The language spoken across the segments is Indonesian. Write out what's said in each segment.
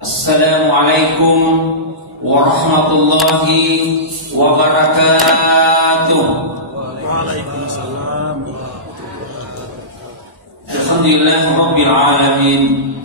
Assalamualaikum warahmatullahi wabarakatuh. Waalaikumsalam. Alhamdulillah rabbil alamin.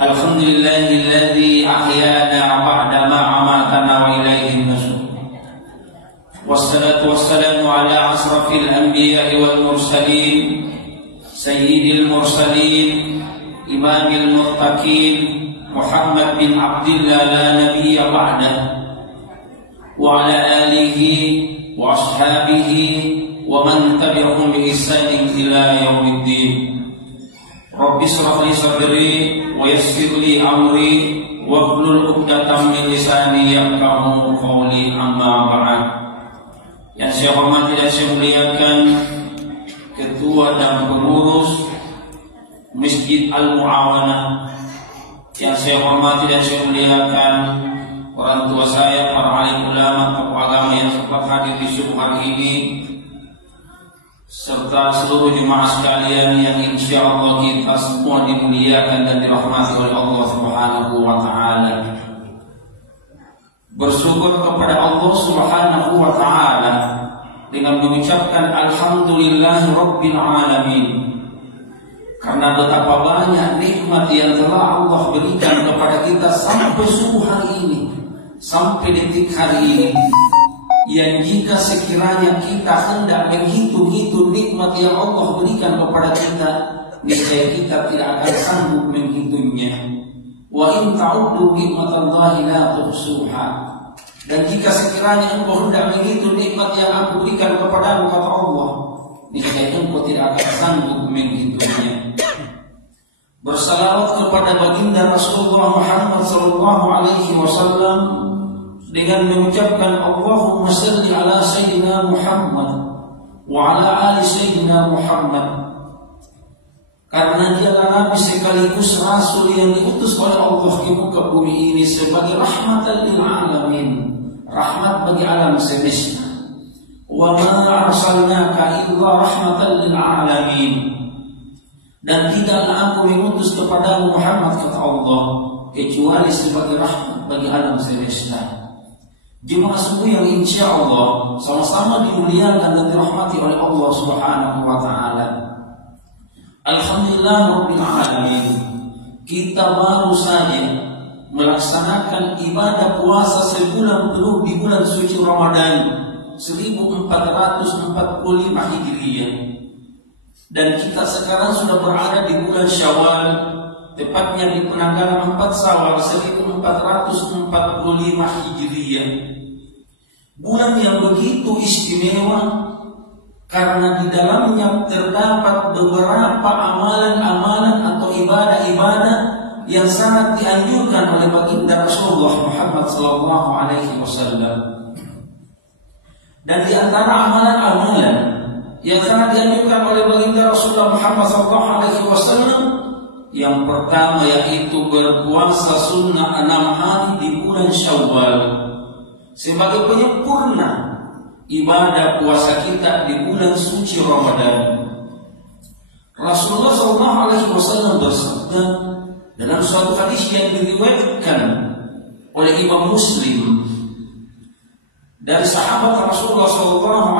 Alhamdulillahilladzi ahyana ba'da ma amatana wa ilaihin nusyur. Wassalatu wassalamu ala asrafil anbiya'i wal mursalin, sayyidil mursalin, imamil muttaqin, Muhammad bin Abdillah la nabiyya ba'dah, wa ala alihi wa ashabihi wa man tabi'ahum bi ihsanin ila yaumiddin. Rabbi shrah li sadri wa yassir li amri wa hlul 'uqdatam min lisani yafqahu qawli, amma ba'd. Yang saya hormati dan saya muliakan Ketua dan Pengurus Masjid Al-Mu'awanah, yang saya hormati dan saya muliakan orang tua saya, para alim ulama, tokoh agama yang sempat hadir di subuh hari ini, serta seluruh jemaah sekalian yang insya Allah kita semua dimuliakan dan dirahmati oleh Allah Subhanahu wa Ta'ala. Bersyukur kepada Allah Subhanahu wa Ta'ala dengan mengucapkan Alhamdulillahi Rabbil Alamin, karena betapa banyak nikmat yang telah Allah berikan kepada kita sampai subuh hari ini, sampai detik hari ini, yang jika sekiranya kita hendak menghitung-hitung nikmat yang Allah berikan kepada kita, niscaya kita tidak akan sanggup menghitungnya. Wa in ta'uddu nikmatallahi la tuhsuha. Dan jika sekiranya engkau hendak menghitung nikmat yang aku berikan kepadamu, kata Allah, niscaya engkau tidak akan sanggup menghitungnya. Bersalawat kepada baginda Rasulullah Muhammad sallallahu alaihi wasallam dengan mengucapkan Allahumma shalli ala sayyidina Muhammad wa ala ali sayyidina Muhammad, karena dia adalah Nabi sekaligus Rasul yang diutus oleh Allah di muka bumi ini sebagai rahmatan lil alamin, rahmat bagi alam semesta. Wa ma arsalnaka illa rahmatan lil alamin, dan tidaklah aku mengutus kepadamu Muhammad, kata Allah, kecuali sebagai rahmat bagi alam semesta. Jemaah subuh yang insya Allah sama-sama dimuliakan dan dirahmati oleh Allah Subhanahu wa Ta'ala. Alhamdulillah Rabbil Alamin, kita baru saja melaksanakan ibadah puasa sebulan penuh di bulan suci Ramadan 1445 Hijriah. Dan kita sekarang sudah berada di bulan Syawal, tepatnya di penanggalan 4 Syawal 1445 Hijriah. Bulan yang begitu istimewa karena di dalamnya terdapat beberapa amalan-amalan atau ibadah-ibadah yang sangat dianjurkan oleh baginda Rasulullah Muhammad sallallahu alaihi wasallam. Dan di antara amalan-amalan yang sangat dianjurkan oleh baginda Rasulullah Muhammad SAW, yang pertama yaitu berpuasa sunnah 6 hari di bulan Syawal sebagai penyempurna ibadah puasa kita di bulan suci Ramadan. Rasulullah SAW bersabda dalam suatu hadis yang diriwayatkan oleh Imam Muslim dari sahabat Rasulullah SAW,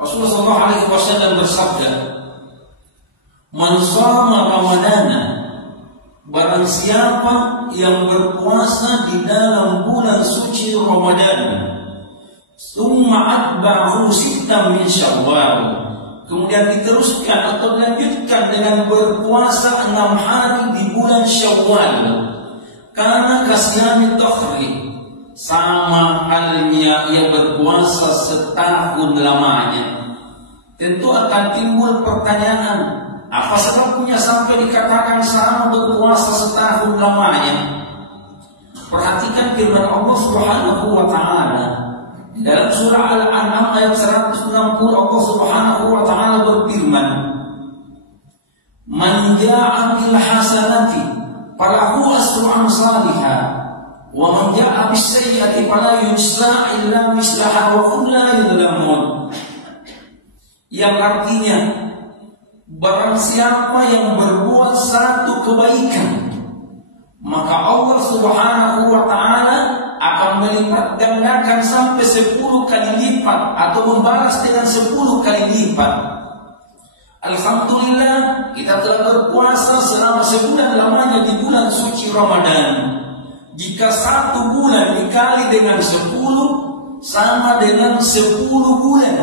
Rasulullah SAW bersabda, "Man shama Ramadana," barang siapa yang berpuasa di dalam bulan suci Ramadan, "Tsumma atba'ahu sittan min Syawal," kemudian diteruskan atau dilanjutkan dengan berpuasa 6 hari di bulan Syawal, karena kasiyami takhri, sama halnya ia berpuasa setahun lamanya. Tentu akan timbul pertanyaan, apa sebabnya sampai dikatakan sama berpuasa setahun lamanya? Perhatikan firman Allah Subhanahu wa Ta'ala dalam surah Al-An'am ayat 160. Allah Subhanahu wa Ta'ala berfirman, "Man ja'a bil hasanati falahu asru amsalihha, wa man ja'a bis sayyi'ati fala yujza illa mislaha wa hum la yuzlamun." Yang artinya, barang siapa yang berbuat satu kebaikan, maka Allah Subhanahu wa ta'ala akan melipat gandakan sampai 10 kali lipat atau membalas dengan 10 kali lipat. Alhamdulillah, kita telah berpuasa selama sebulan lamanya di bulan suci Ramadan. Jika 1 bulan dikali dengan 10 sama dengan 10 bulan.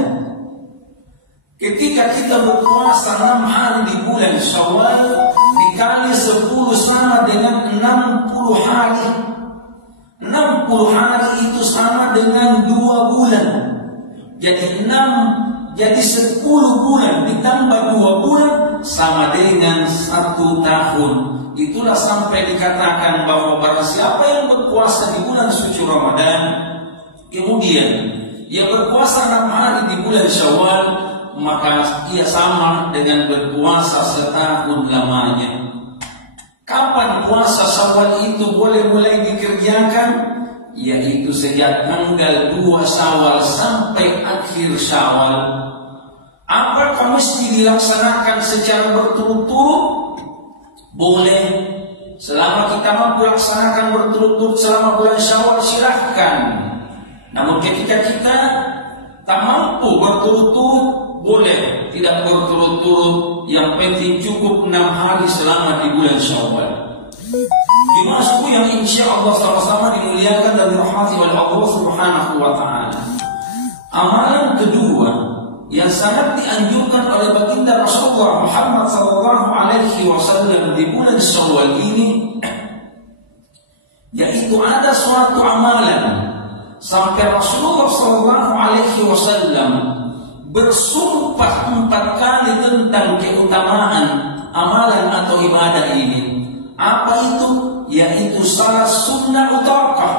Ketika kita berpuasa 6 hari di bulan Syawal, dikali 10 sama dengan 60 hari. 60 hari itu sama dengan 2 bulan. Jadi 10 bulan ditambah 2 bulan sama dengan 1 tahun. Itulah sampai dikatakan bahwa barang siapa yang berpuasa di bulan suci Ramadan, kemudian ia berpuasa 6 hari di bulan Syawal, maka ia sama dengan berpuasa setahun lamanya. Kapan puasa Syawal itu boleh mulai dikerjakan? Yaitu sejak tanggal 2 Syawal sampai akhir Syawal. Apakah mesti dilaksanakan secara berturut-turut? Boleh. Selama kita mampu laksanakan berturut-turut selama bulan Syawal, silahkan. Namun ketika kita tak mampu berturut-turut, boleh tidak berturut-turut. Yang penting cukup 6 hari selama di bulan Syawal. Dimasukku yang insya Allah sama-sama dimuliakan dan dirahmati oleh Allah Subhanahu wa ta'ala. Amalan kedua yang sangat dianjurkan oleh baginda Rasulullah Muhammad sallallahu alaihi wasallam di bulan Syawal ini, yaitu ada suatu amalan sampai Rasulullah sallallahu alaihi wasallam bersumpah 4 kali tentang keutamaan amalan atau ibadah ini. Apa itu? Yaitu salat sunnah utakah.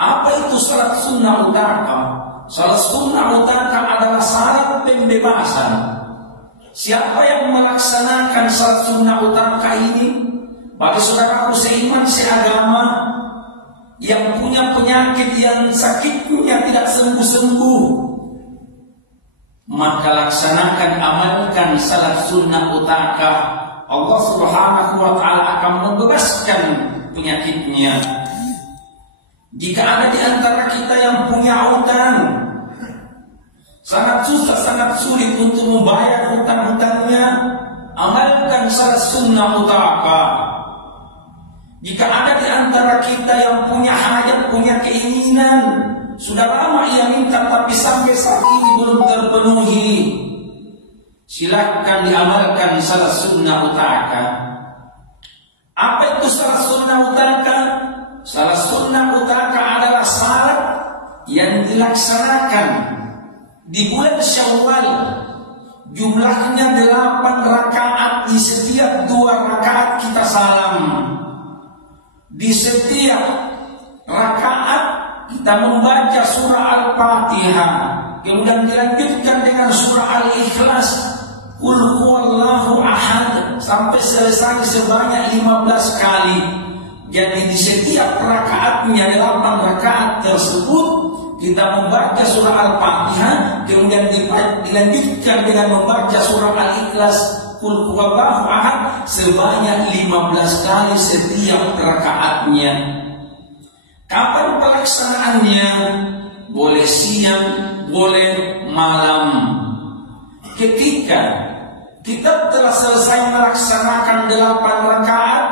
Apa itu salat sunnah utakah? Salat sunnah utakah adalah salat pembebasan. Siapa yang melaksanakan salat sunnah utakah ini, bagi saudaraku seiman seagama yang punya penyakit yang sakitnya tidak sembuh-sembuh, maka laksanakan, amalkan salat sunnah utakah. Allah Subhanahu wa ta'ala akan membebaskan penyakitnya. Jika ada di antara kita yang punya utang, sangat susah, sangat sulit untuk membayar hutang-hutangnya, amalkan salat sunnah utakah. Jika ada di antara kita yang punya hajat, punya keinginan, sudah lama ia minta tapi sampai saat ini belum terpenuhi, silakan diamalkan salat sunnah utakah. Apa itu salat sunnah utakah? Salat sunnah utakah adalah salat yang dilaksanakan di bulan Syawal. Jumlahnya 8 rakaat. Di setiap 2 rakaat kita salam. Di setiap rakaat kita membaca surah Al-Fatihah, kemudian dilanjutkan dengan surah Al-Ikhlas, Qul huwallahu ahad, sampai selesai sebanyak 15 kali. Jadi di setiap rakaatnya 8 rakaat tersebut kita membaca surah Al-Fatihah, kemudian dilanjutkan dengan membaca surah Al-Ikhlas, Qul huwallahu ahad, sebanyak 15 kali setiap rakaatnya. Kapan pelaksanaannya? Boleh siang, boleh malam. Ketika kita telah selesai melaksanakan 8 rakaat,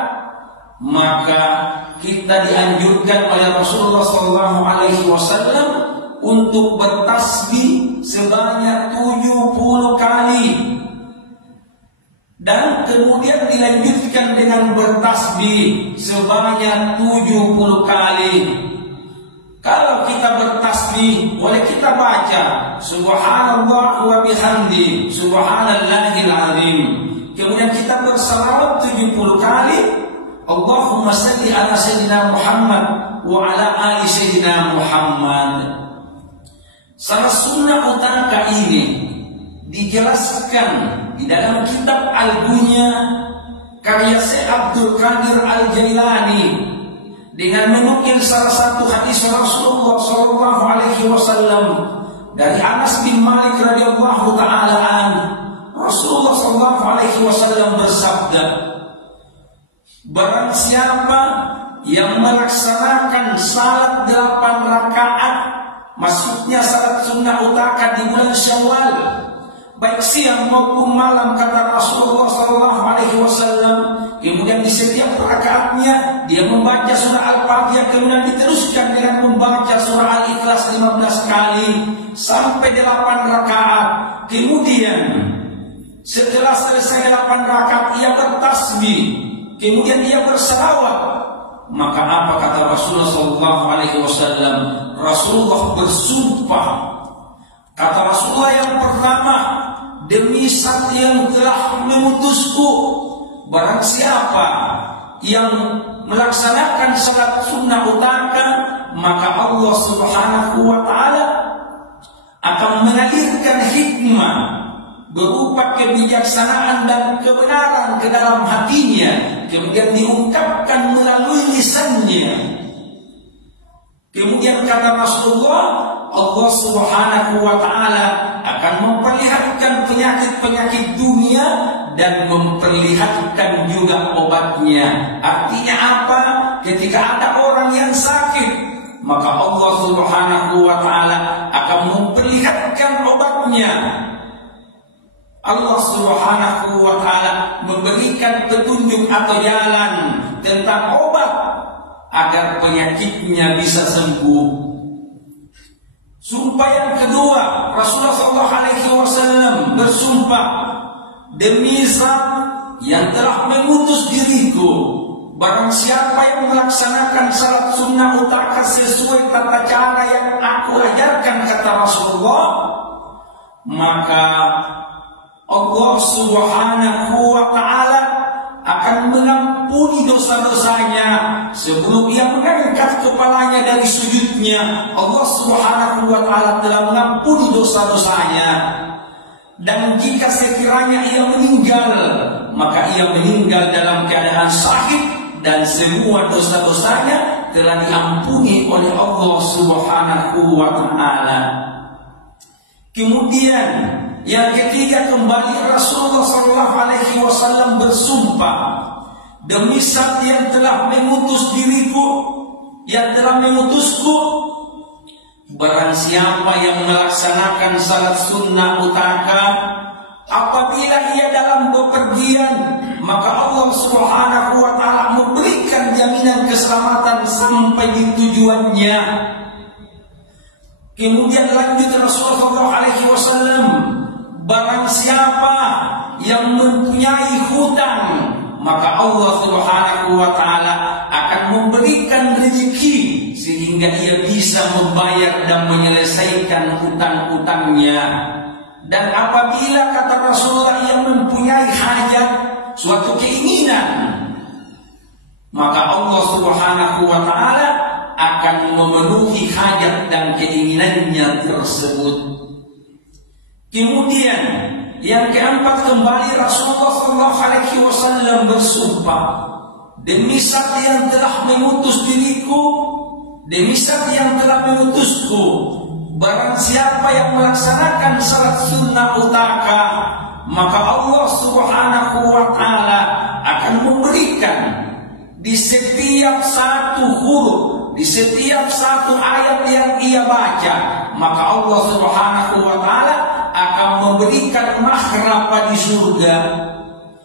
maka kita dianjurkan oleh Rasulullah SAW untuk bertasbih sebanyak 70 kali. Dan kemudian dilanjutkan dengan bertasbih sebanyak 70 kali. Kalau kita bertasbih, boleh kita baca Subhanallah wa bihamdi, Subhanallahil azim. Kemudian kita bersalawat 70 kali, Allahumma salli ala sayyidina Muhammad wa ala ali sayyidina Muhammad. Salat sunnah utakah ini dijelaskan di dalam kitab Al-Gunya karya Syekh Abdul Qadir Al-Jailani dengan menukil salah satu hadis Rasulullah sallallahu alaihi wasallam dari Anas bin Malik radhiyallahu taala anhu. Rasulullah SAW bersabda, barang siapa yang melaksanakan salat 8 rakaat, maksudnya salat sunnah utaka di bulan Syawal, baik siang maupun malam, kata Rasulullah SAW. Kemudian di setiap rakaatnya dia membaca surah Al-Fatihah, kemudian diteruskan dengan membaca surah Al-Ikhlas 15 kali sampai 8 rakaat. Kemudian setelah selesai 8 rakaat ia bertasbih, kemudian dia berselawat. Maka apa kata Rasulullah SAW? Rasulullah bersumpah. Kata Rasulullah yang pertama, demi Zat yang telah mengutusku, barang siapa yang melaksanakan salat sunnah utaka, maka Allah Subhanahu wa ta'ala akan mengalirkan hikmah berupa kebijaksanaan dan kebenaran ke dalam hatinya, kemudian diungkapkan melalui lisannya. Kemudian kata Rasulullah, Allah Subhanahu wa ta'ala akan memperlihatkan penyakit-penyakit dunia dan memperlihatkan juga obatnya. Artinya apa? Ketika ada orang yang sakit, maka Allah Subhanahu wa ta'ala akan memperlihatkan obatnya. Allah Subhanahu wa ta'ala memberikan petunjuk atau jalan tentang obat agar penyakitnya bisa sembuh. Sumpah yang kedua, Rasulullah SAW bersumpah, demi Zat yang telah mengutus diriku, barang siapa yang melaksanakan salat sunnah utaka sesuai tata cara yang aku ajarkan, kata Rasulullah, maka Allah Subhanahu wa ta'ala akan mengampuni dosa-dosanya sebelum ia mengangkat kepalanya dari sujudnya. Allah Subhanahu wa ta'ala telah mengampuni dosa-dosanya. Dan jika sekiranya ia meninggal, maka ia meninggal dalam keadaan syahid dan semua dosa-dosanya telah diampuni oleh Allah Subhanahu wa ta'ala. Kemudian yang ketiga, kembali Rasulullah SAW bersumpah, demi Zat yang telah mengutus diriku, yang telah mengutusku, barang siapa yang melaksanakan salat sunnah utaka, apabila ia dalam bepergian, maka Allah Subhanahu wa ta'ala memberikan jaminan keselamatan sampai di tujuannya. Kemudian lanjut Rasulullah SAW, barang siapa yang mempunyai hutang, maka Allah Subhanahu wa ta'ala akan memberikan rezeki sehingga ia bisa membayar dan menyelesaikan hutang-hutangnya. Dan apabila, kata Rasulullah, ia mempunyai hajat, suatu keinginan, maka Allah Subhanahu wa ta'ala akan memenuhi hajat dan keinginannya tersebut. Kemudian yang keempat, kembali Rasulullah SAW bersumpah, demi Zat yang telah mengutus diriku, demi Zat yang telah mengutusku, barang siapa yang melaksanakan salat sunnah utaka, maka Allah Subhanahu wa ta'ala akan memberikan di setiap satu huruf, di setiap satu ayat yang ia baca, maka Allah Subhanahu wa ta'ala akan memberikan mahrapa di surga.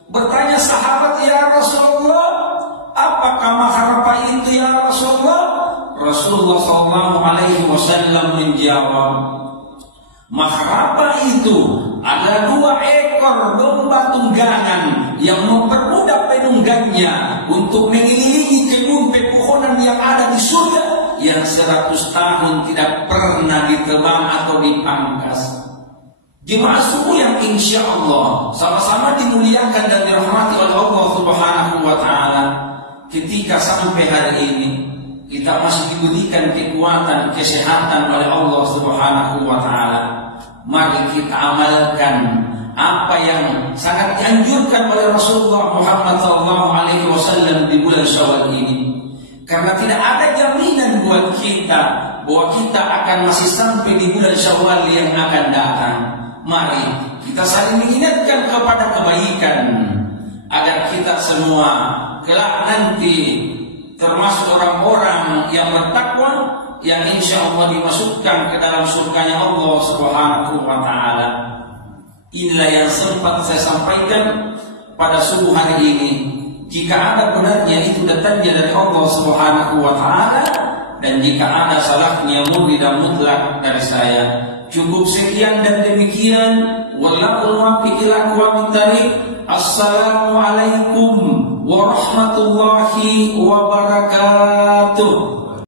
Bertanya sahabat, ya Rasulullah, apakah mahrapa itu ya Rasulullah? Rasulullah SAW menjawab, mahrapa itu ada 2 ekor domba tunggangan yang mempermudah penunggannya untuk mengelilingi kebun pepohonan yang ada di surga yang 100 tahun tidak pernah ditebang atau dipangkas. Jemaah subuh yang insya Allah sama-sama dimuliakan dan dirahmati oleh Allah Subhanahu wa ta'ala, ketika sampai hari ini kita masih diberikan kekuatan, kesehatan oleh Allah Subhanahu wa ta'ala, mari kita amalkan apa yang sangat dianjurkan oleh Rasulullah Muhammad SAW di bulan Syawal ini. Karena tidak ada jaminan buat kita bahwa kita akan masih sampai di bulan Syawal yang akan datang. Mari kita saling mengingatkan kepada kebaikan agar kita semua kelak nanti termasuk orang-orang yang bertakwa yang insya Allah dimasukkan ke dalam surganya Allah Subhanahu wa ta'ala. Inilah yang sempat saya sampaikan pada subuh hari ini. Jika ada benarnya itu datangnya dari Allah Subhanahu wa ta'ala, dan jika ada salahnya murni dan mutlak dari saya. Cukup sekian dan demikian. Wallahul muwaffiq ila aqwamit thariq. Assalamualaikum warahmatullahi wabarakatuh.